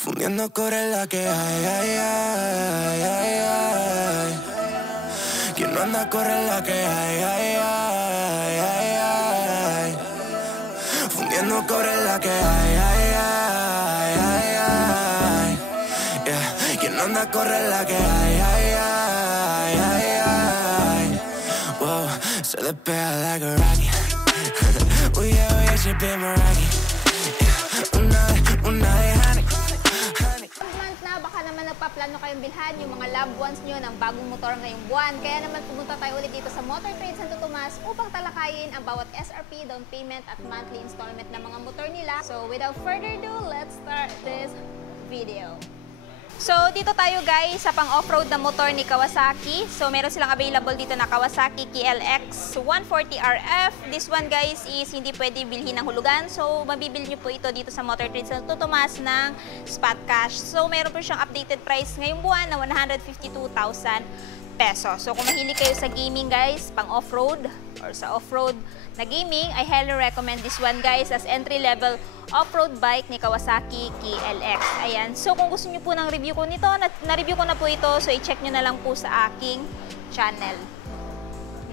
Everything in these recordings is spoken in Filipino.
Fundiendo core la que hay, ay, ay, ay, ay. Quien no anda corre la que hay, ay, ay, ay, ay. Fundiendo core la que hay, ay, ay, ay, ay. Yeah. Quien no anda corre la que hay, ay, ay, ay, ay. Wow, se despega like a rocket. Oh yeah, oh yeah, she been my rocket. Una de honey. Month na, baka naman nagpaplano kayong bilhan yung mga loved ones nyo ng bagong motor ngayong buwan. Kaya naman pumunta tayo ulit dito sa Motor Trade Santo Tomas upang talakayin ang bawat SRP, down payment at monthly installment ng mga motor nila. So without further ado, let's start this video. So, dito tayo guys sa pang-off-road na motor ni Kawasaki. So, meron silang available dito na Kawasaki KLX 140RF. This one guys is hindi pwede bilhin ng hulugan. So, mabibili nyo po ito dito sa Motor Trade Santo Tomas ng spot cash. So, meron po siyang updated price ngayong buwan na 152,000 pesos. So, kung mahilig kayo sa gaming guys, pang-off-road or sa off-road na gaming, I highly recommend this one guys as entry-level off-road bike ni Kawasaki KLX. Ayan. So, kung gusto niyo po ng review ko nito, na-review ko na po ito, so i-check nyo na lang po sa aking channel.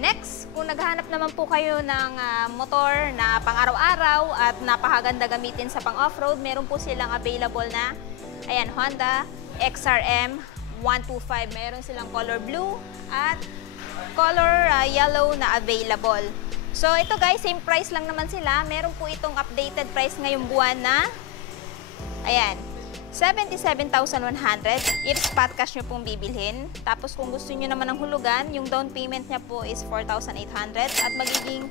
Next, kung naghahanap naman po kayo ng motor na pang-araw-araw at napakaganda gamitin sa pang-off-road, meron po silang available na, ayan, Honda XRM 125. Meron silang color blue at color yellow na available. So, ito guys, same price lang naman sila. Meron po itong updated price ngayong buwan na, ayan, 77,100 if spot cash nyo pong bibilhin. Tapos, kung gusto nyo naman ng hulugan, yung down payment niya po is 4,800 at magiging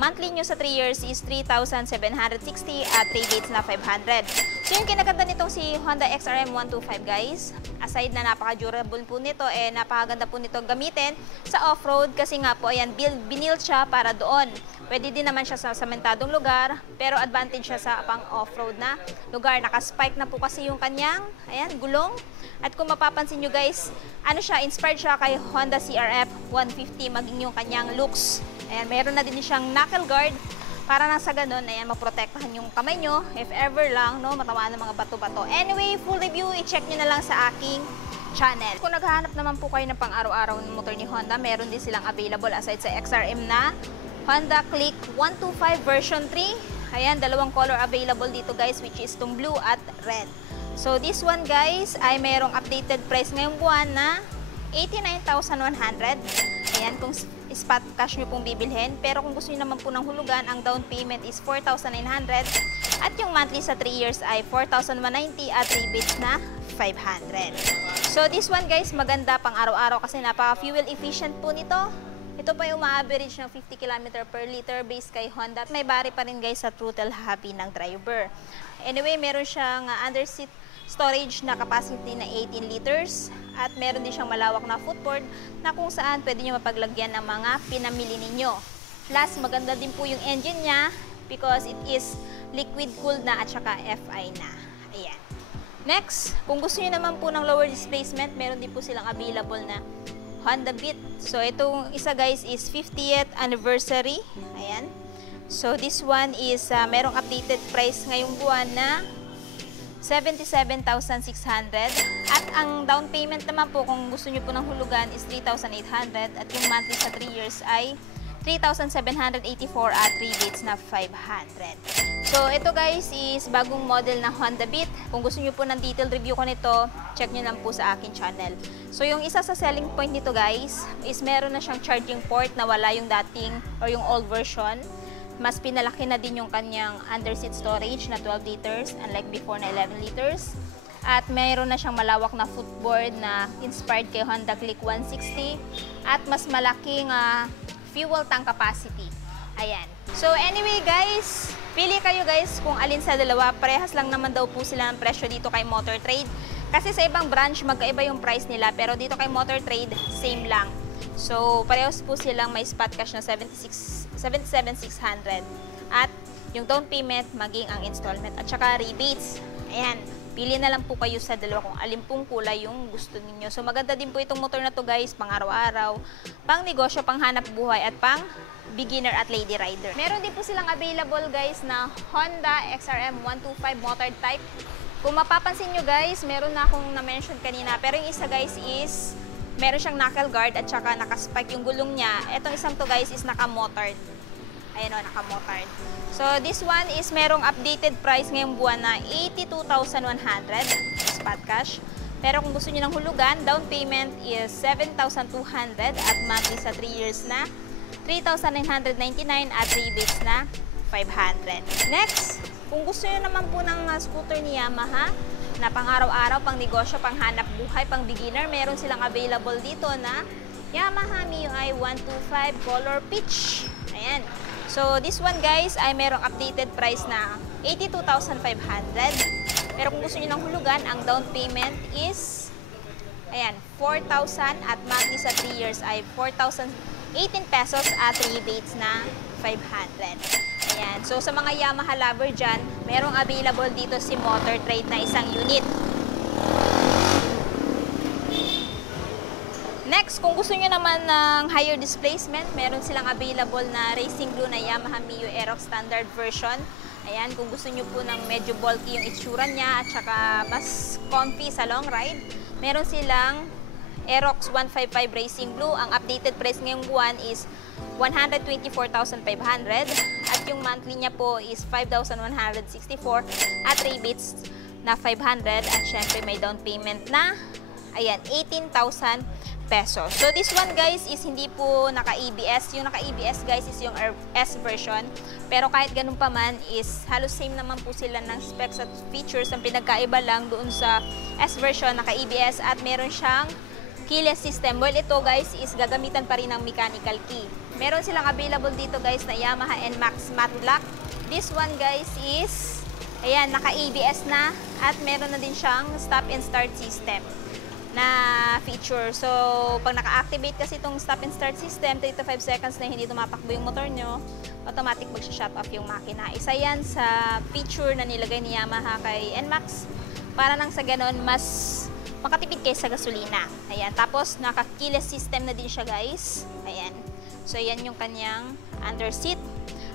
monthly nyo sa 3 years is 3,760 at rebates na 500. So, yung kinaganda nitong si Honda XRM 125 guys, aside na napaka-durable po nito, napakaganda po nito gamitin sa off-road kasi nga po, ayan, binild siya para doon. Pwede din naman siya sa samentadong lugar, pero advantage siya sa pang off-road na lugar. Naka-spike na po kasi yung kanyang, ayan, gulong. At kung mapapansin nyo guys, ano siya, inspired siya kay Honda CRF 150, maging yung kanyang looks. Ayan, meron na din siyang knuckle guard para nang sa ganun, ayan, maprotektahan yung kamay nyo if ever lang, no, matamaan ng mga bato-bato. Anyway, full review, i-check nyo na lang sa aking channel. Kung naghahanap naman po kayo ng pang-araw-araw ng motor ni Honda, meron din silang available aside sa XRM na Honda Click 125 version 3. Ayan, dalawang color available dito guys, which is itong blue at red. So, this one guys ay mayroong updated price ngayong buwan na 89,100. Ayan, kung spot cash nyo pong bibilhin. Pero kung gusto nyo naman po ng hulugan, ang down payment is 4,900 at yung monthly sa 3 years ay 4,190 at rebates na 500. So, this one guys, maganda pang araw-araw kasi napaka-fuel efficient po nito. Ito pa yung ma-average ng 50 km per liter based kay Honda. May bari pa rin guys sa throttle happy ng driver. Anyway, meron siyang under-seat storage na capacity na 18 liters at meron din siyang malawak na footboard na kung saan pwede nyo mapaglagyan ng mga pinamili ninyo. Plus, maganda din po yung engine niya because it is liquid cooled na at saka FI na. Ayan. Next, kung gusto nyo naman po ng lower displacement, meron din po silang available na Honda Beat. So, itong isa guys is 50th anniversary. Ayan. So, this one is merong updated price ngayong buwan na 77,600 at ang down payment naman po kung gusto nyo po ng hulugan is 3,800 at yung monthly sa 3 years ay 3,784 at rebates na 500. So, ito guys is bagong model na Honda Beat. Kung gusto nyo po ng detailed review ko nito, check nyo lang po sa akin channel. So, yung isa sa selling point nito guys is meron na siyang charging port na wala yung dating or yung old version. Mas pinalaki na din yung kanyang under-seat storage na 12 liters unlike before na 11 liters. At mayroon na siyang malawak na footboard na inspired kay Honda Click 160 at mas malaking fuel tank capacity. Ayan. So anyway guys, pili kayo guys kung alin sa dalawa. Parehas lang naman daw po sila ng presyo dito kay Motor Trade. Kasi sa ibang branch, magkaiba yung price nila. Pero dito kay Motor Trade, same lang. So, parehas po silang may spot cash na 77,600 at yung down payment maging ang installment at saka rebates. Ayan, pili na lang po kayo sa dalawa kung alin pong kulay yung gusto niyo. So, maganda din po itong motor na to guys, pang araw-araw, pang negosyo, pang hanap buhay at pang beginner at lady rider. Meron din po silang available guys na Honda XRM 125 motor type. Kung mapapansin nyo guys, meron na akong na-mention kanina. Pero yung isa guys is, meron siyang knuckle guard at saka nakaspike yung gulong niya. Etong isang to guys is naka-motard. Ayan o, naka-motard. So, this one is merong updated price ngayong buwan na 82,100 spot cash. Pero kung gusto niyo ng hulugan, down payment is 7,200 at monthly sa 3 years na 3,999 at rebates na 500. Next, kung gusto niyo naman po ng scooter ni Yamaha na pang araw-araw, pang negosyo, pang hanap buhay, pang beginner, meron silang available dito na Yamaha MIUI 125 Color Peach. Ayan. So, this one guys ay merong updated price na 82,500. Pero kung gusto niyo ng hulugan, ang down payment is ayan, 4,000 at monthly sa 3 years ay 4,018 pesos at rebates na 500. Ayan. So, sa mga Yamaha lover dyan, merong available dito si Motor Trade na isang unit. Next, kung gusto nyo naman ng higher displacement, meron silang available na Racing Blue na Yamaha Mio Aerox Standard version. Ayan, kung gusto nyo po ng medyo bulky yung itsura niya at saka mas comfy sa long ride, meron silang Aerox 155 Racing Blue. Ang updated price ngayong buwan is 124,500 at yung monthly niya po is 5,164 at rebates na 500 at syempre may down payment na ayan, 18,000 pesos. So this one guys is hindi po naka-ABS. Yung naka-ABS guys is yung S version. Pero kahit ganun pa man is halos same naman po sila ng specs at features. Ang pinagkaiba lang doon sa S version naka-ABS at meron siyang keyless system. Well, ito guys is gagamitan pa rin ng mechanical key. Meron silang available dito guys na Yamaha NMAX Matte Black. This one guys is ayan, naka-ABS na at meron na din siyang stop and start system na feature. So, pag naka-activate kasi itong stop and start system, 3 to 5 seconds na hindi tumatakbo yung motor nyo, automatic mag-shut off yung makina. Isa yan sa feature na nilagay ni Yamaha kay NMAX para nang sa ganon mas makatipid kayo sa gasolina. Ayan. Tapos, naka-keyless system na din siya guys. Ayan. So, yan yung kanyang under seat.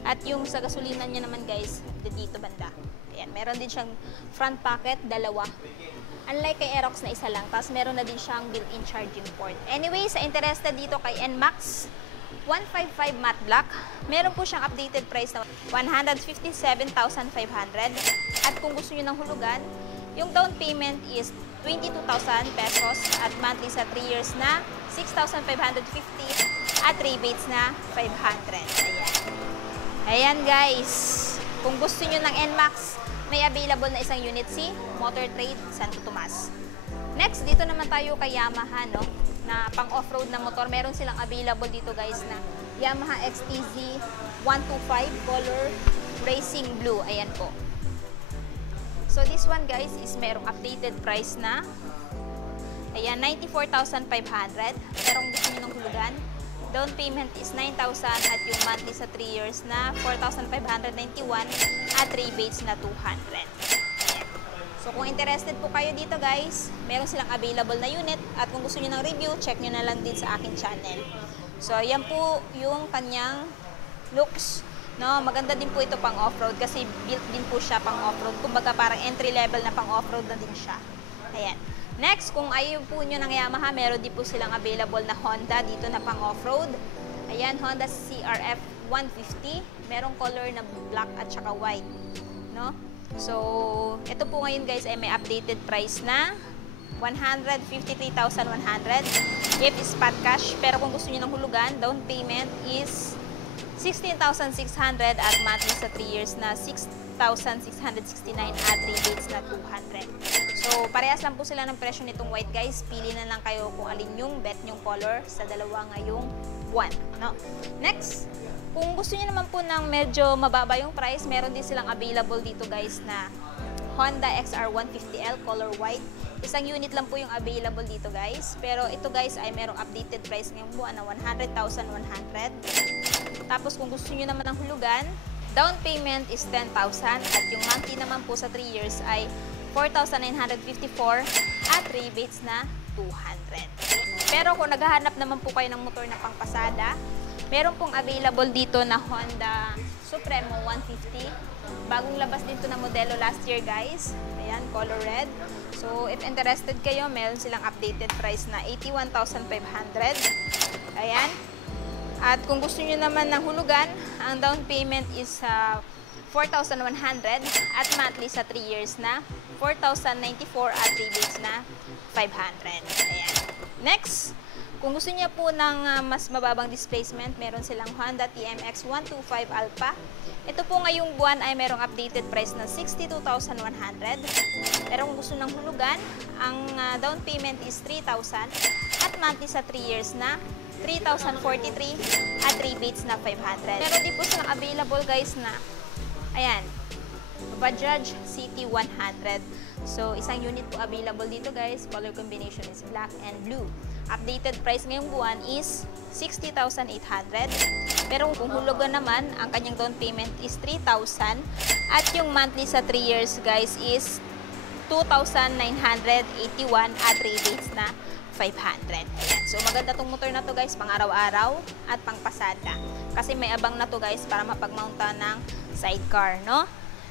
At yung sa gasolina niya naman guys, dito banda. Ayan. Meron din siyang front pocket, dalawa. Unlike kay Aerox na isa lang, tapos meron na din siyang built-in charging port. Anyway, sa interested dito kay NMAX 155 Matte Black, meron po siyang updated price na 157,500. At kung gusto niyo ng hulugan, yung down payment is 22,000 pesos at monthly sa 3 years na 6,550 at rebates na 500. Ayan. Ayan guys, kung gusto niyo ng NMAX, may available na isang unit si Motor Trade Santo Tomas. Next, dito naman tayo kay Yamaha, no? Na pang off-road na motor. Meron silang available dito guys na Yamaha XTZ 125 Color Racing Blue. Ayan po. So this one guys is merong updated price na ayan, 94,500. Pero kung gusto nyo ng hulugan, down payment is 9,000 at yung monthly sa 3 years na 4,591 at rebates na 200. Ayan. So kung interested po kayo dito guys, meron silang available na unit at kung gusto niyo ng review, check nyo na lang din sa akin channel. So yan po yung kanyang looks. No, maganda din po ito pang off-road kasi built din po siya pang off-road. Kumbaga parang entry level na pang off-road na din siya. Ayan. Next, kung ayaw po nyo ng Yamaha, meron din po silang available na Honda dito na pang off-road. Ayan, Honda CRF 150. Merong color na black at saka white. No? So, ito po ngayon guys ay may updated price na 153,100 if spot cash. Pero kung gusto nyo ng hulugan, down payment is 16,600 at monthly sa 3 years na 6,669 at rebates na 200. So, parehas lang po sila ng presyo nitong white guys. Pili na lang kayo kung alin yung bet nyong color sa dalawa ngayong buwan. No? Next, kung gusto niyo naman po ng medyo mababa yung price, meron din silang available dito guys na Honda XR 150L color white. Isang unit lang po yung available dito guys. Pero ito guys ay merong updated price ngayong buwan na 100,100. Tapos kung gusto niyo naman ng hulugan, down payment is 10,000 at yung monthly naman po sa 3 years ay 4,954 at rebates na 200. Pero kung naghahanap naman po kayo ng motor na pangpasada, Meron pong available dito na Honda Supremo 150. Bagong labas dito na modelo last year, guys. Ayan, color red. So, if interested kayo, meron silang updated price na 81,500. Ayan. At kung gusto niyo naman ng hulugan, ang down payment is 4,100 at monthly sa 3 years na 4,094 at rebates na 500. Ayan. Next, kung gusto niya po ng mas mababang displacement, meron silang Honda TMX 125 Alpha. Ito po ngayong buwan ay merong updated price na 62,100. Pero kung gusto ng hulugan, ang down payment is 3,000 at monthly sa 3 years na 3,043 at rebates na 500. Meron din po silang available, guys, na ayan, Bajaj City 100. So, isang unit po available dito, guys. Color combination is black and blue. Updated price ngayong buwan is 60,800. Pero kung hulugan naman, ang kanyang down payment is 3,000 at yung monthly sa 3 years, guys, is 2,981 at rebates na 500. Ayan. So, maganda tong motor na to, guys, pang araw-araw at pang pasada. Kasi may abang na to, guys, para mapag-mounta ng sidecar, no?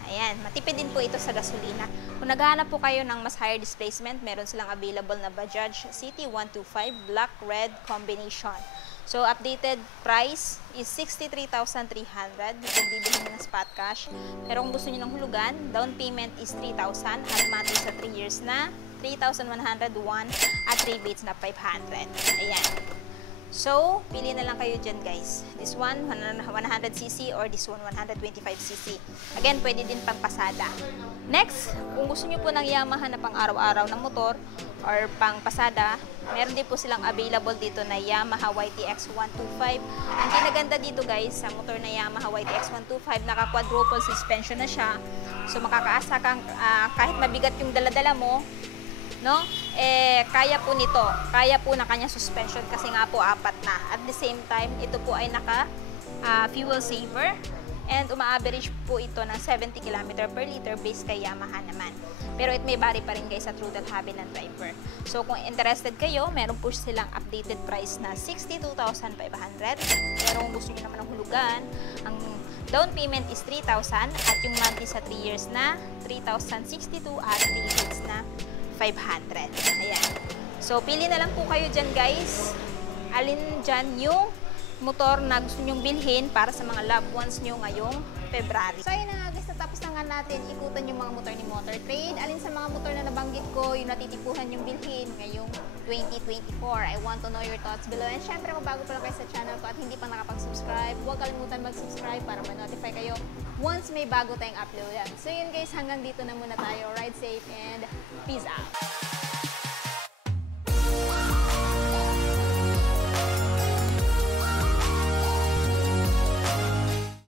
Ayan. Matipid din po ito sa gasolina. Kung naghahanap po kayo ng mas higher displacement, meron silang available na Bajaj City 125 black-red combination. So, updated price is 63,300 kung bibili ng spot cash. Pero kung gusto niyo ng hulugan, down payment is 3,000 at monthly sa 3 years na 3,101 at rebates na 500. Ayan. So, pili na lang kayo dyan, guys. This one, 100cc or this one, 125cc. Again, pwede din pang pasada. Next, kung gusto nyo po ng Yamaha na pang araw-araw na motor or pang pasada, meron din po silang available dito na Yamaha YTX 125. Ang kinaganda dito, guys, sa motor na Yamaha YTX 125, naka-quadruple suspension na siya. So, makakaasa kang kahit mabigat yung daladala mo, no? Kaya po nito. Kaya po na kanya suspension kasi nga po 4 na. At the same time, ito po ay naka fuel saver and uma-average po ito ng 70 km per liter based kay Yamaha naman. Pero it may vary pa rin, guys, sa throttle habit ng driver. So kung interested kayo, meron po silang updated price na 62,500. Pero kung gusto niyo naman ng hulugan, ang down payment is 3,000 at yung monthly sa 3 years na 3,062 at rebates na 500. Ayan. So, pili na lang po kayo dyan, guys. Alin dyan yung motor na gusto nyong bilhin para sa mga loved ones nyo ngayong February. So, ayun na nga, guys. Natapos na nga natin ikutan yung mga motor ni Motor Trade. Alin sa mga motor na nabanggit ko, yung natitipuhan yung bilhin ngayong 2024. I want to know your thoughts below. And syempre, kung bago pa lang kayo sa channel ko at hindi pa nakapag-subscribe, huwag kalimutan mag-subscribe para ma-notify kayo once may bago tayong upload. So, yun, guys. Hanggang dito na muna tayo. Ride safe and peace out!